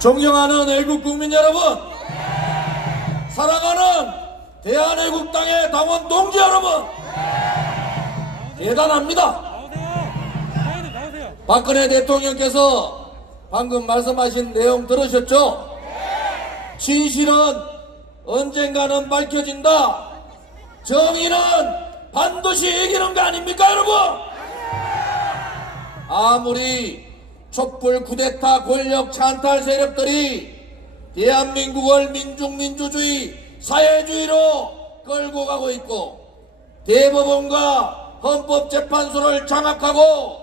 존경하는 애국 국민 여러분, 사랑하는 대한애국당의 당원 동지 여러분, 대단합니다. 박근혜 대통령께서 방금 말씀하신 내용 들으셨죠? 진실은 언젠가는 밝혀진다. 정의는 반드시 이기는 거 아닙니까, 여러분? 아무리 촛불 쿠데타 권력 찬탈 세력들이 대한민국을 민중민주주의 사회주의로 끌고 가고 있고, 대법원과 헌법재판소를 장악하고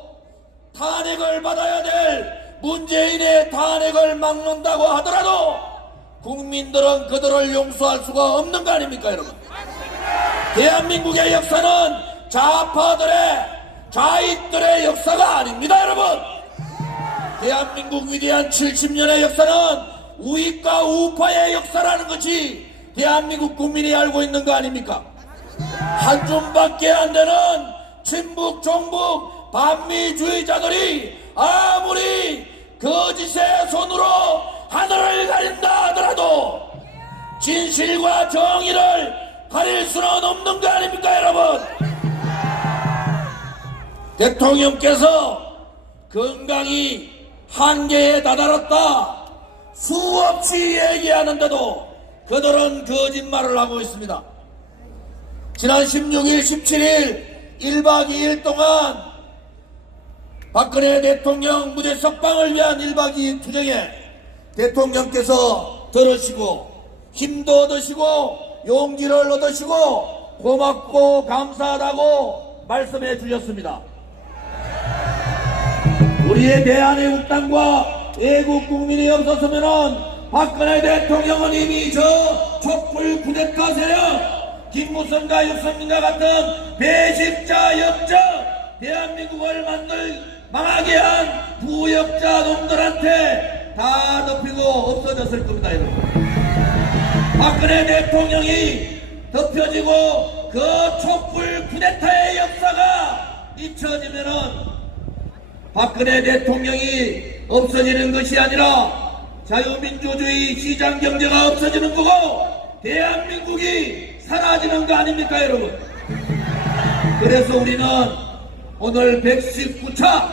탄핵을 받아야 될 문재인의 탄핵을 막는다고 하더라도 국민들은 그들을 용서할 수가 없는 거 아닙니까, 여러분? 대한민국의 역사는 좌파들의, 좌익들의 역사가 아닙니다, 여러분. 대한민국 위대한 70년의 역사는 우익과 우파의 역사라는 것이 대한민국 국민이 알고 있는 거 아닙니까? 한 줌밖에 안 되는 친북, 종북, 반미주의자들이 아무리 거짓의 손으로 하늘을 가린다 하더라도 진실과 정의를 가릴 수는 없는 거 아닙니까, 여러분? 대통령께서 건강이 한계에 다다랐다 수없이 얘기하는데도 그들은 거짓말을 하고 있습니다. 지난 16일, 17일 1박 2일 동안 박근혜 대통령 무죄 석방을 위한 1박 2일 투쟁에 대통령께서 들으시고 힘도 얻으시고 용기를 얻으시고 고맙고 감사하다고 말씀해 주셨습니다. 우리의 대한애국당과 애국 국민이 없었으면은 박근혜 대통령은 이미 저 촛불 쿠데타 세력 김무성과 유승민과 같은 배신자 역적 대한민국을 망하게 한 부역자 놈들한테 다 덮이고 없어졌을 겁니다, 여러분. 박근혜 대통령이 덮여지고 그 촛불 쿠데타의 역사가 잊혀지면은 박근혜 대통령이 없어지는 것이 아니라 자유민주주의 시장경제가 없어지는 거고 대한민국이 사라지는 거 아닙니까, 여러분? 그래서 우리는 오늘 119차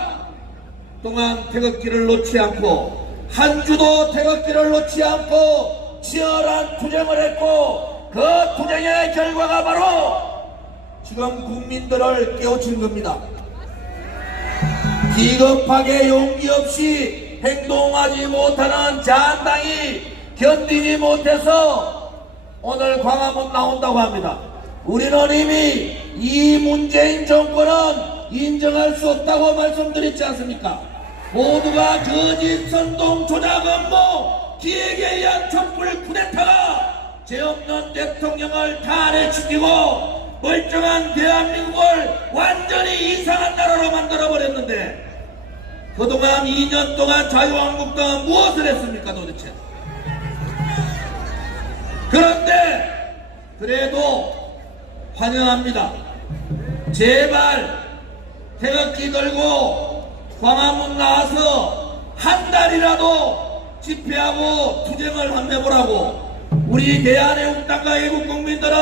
동안 태극기를 놓지 않고 한 주도 태극기를 놓지 않고 치열한 투쟁을 했고 그 투쟁의 결과가 바로 지금 국민들을 깨우친 겁니다. 비겁하게 용기 없이 행동하지 못하는 자한당이 견디지 못해서 오늘 광화문 나온다고 합니다. 우리는 이미 이 문재인 정권은 인정할 수 없다고 말씀드렸지 않습니까? 모두가 거짓, 선동, 조작, 음모, 기획에 의한 촛불 쿠데타가 죄 없는 대통령을 탄핵시키고 멀쩡한 대한민국을 완전히 이상한 나라로 만들어버렸는데 그동안 2년 동안 자유한국당은 무엇을 했습니까, 도대체? 그런데 그래도 환영합니다. 제발 태극기 들고 광화문 나와서 한 달이라도 집회하고 투쟁을 한번 해보라고. 우리 대한애국당과 애국국민들은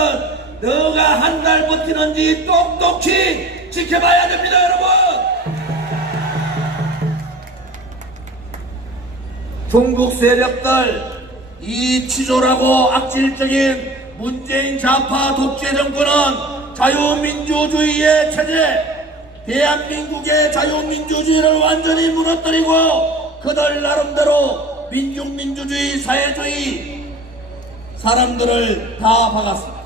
너가 한 달 버티는지 똑똑히 지켜봐야 됩니다, 여러분. 중국 세력들 이 치졸하고 악질적인 문재인 좌파 독재 정권은 자유민주주의의 체제, 대한민국의 자유민주주의를 완전히 무너뜨리고 그들 나름대로 민중민주주의 사회주의 사람들을 다 박았습니다.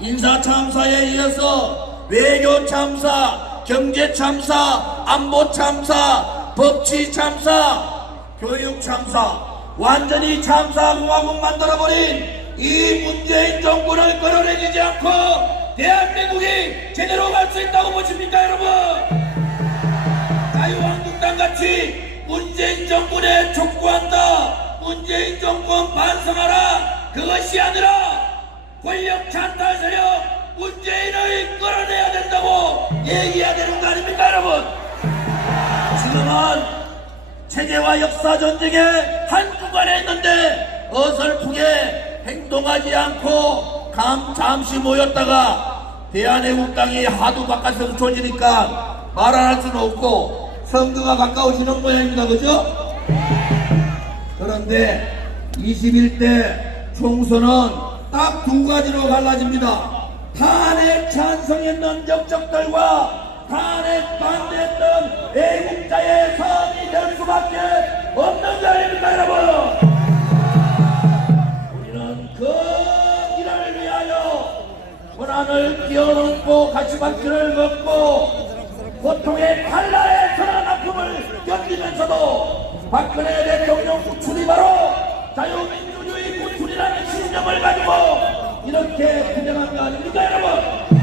인사참사에 이어서 외교참사, 경제참사, 안보참사, 법치참사, 교육참사, 완전히 참사공화국 만들어버린 이 문재인 정권을 끌어내리지 않고 대한민국이 제대로 갈 수 있다고 보십니까, 여러분? 자유한국당같이 문재인 정권에 촉구한다, 문재인 정권 반성하라, 그것이 아니라 권력 찬탈 세력 문재인을 끌어내야 된다고 얘기해야 되는 거 아닙니까, 여러분? 지금은 체제와 역사 전쟁의 한 구간에 있는데 어설프게 행동하지 않고 잠시 모였다가 대한애국당이 하도 바깥에서 조지니까 말 안 할 수는 없고 선거가 가까워지는 모양입니다. 그죠? 그런데 21대 총선은 딱 두 가지로 갈라집니다. 탄핵 찬성했던 적적들과 탄핵 반대했던 애국자의 선이 될 수밖에 없는 거 아닙니까, 여러분? 우리는 그 길을 위하여 고난을 뛰어넘고 가시밭길을 걷고 고통의 칼날에 선한 아픔을 견디면서도 박근혜 대통령 구출이 바로 자유민주주의 구출이라는 신념을 가지고 이렇게 투쟁한 거 아닙니까, 여러분?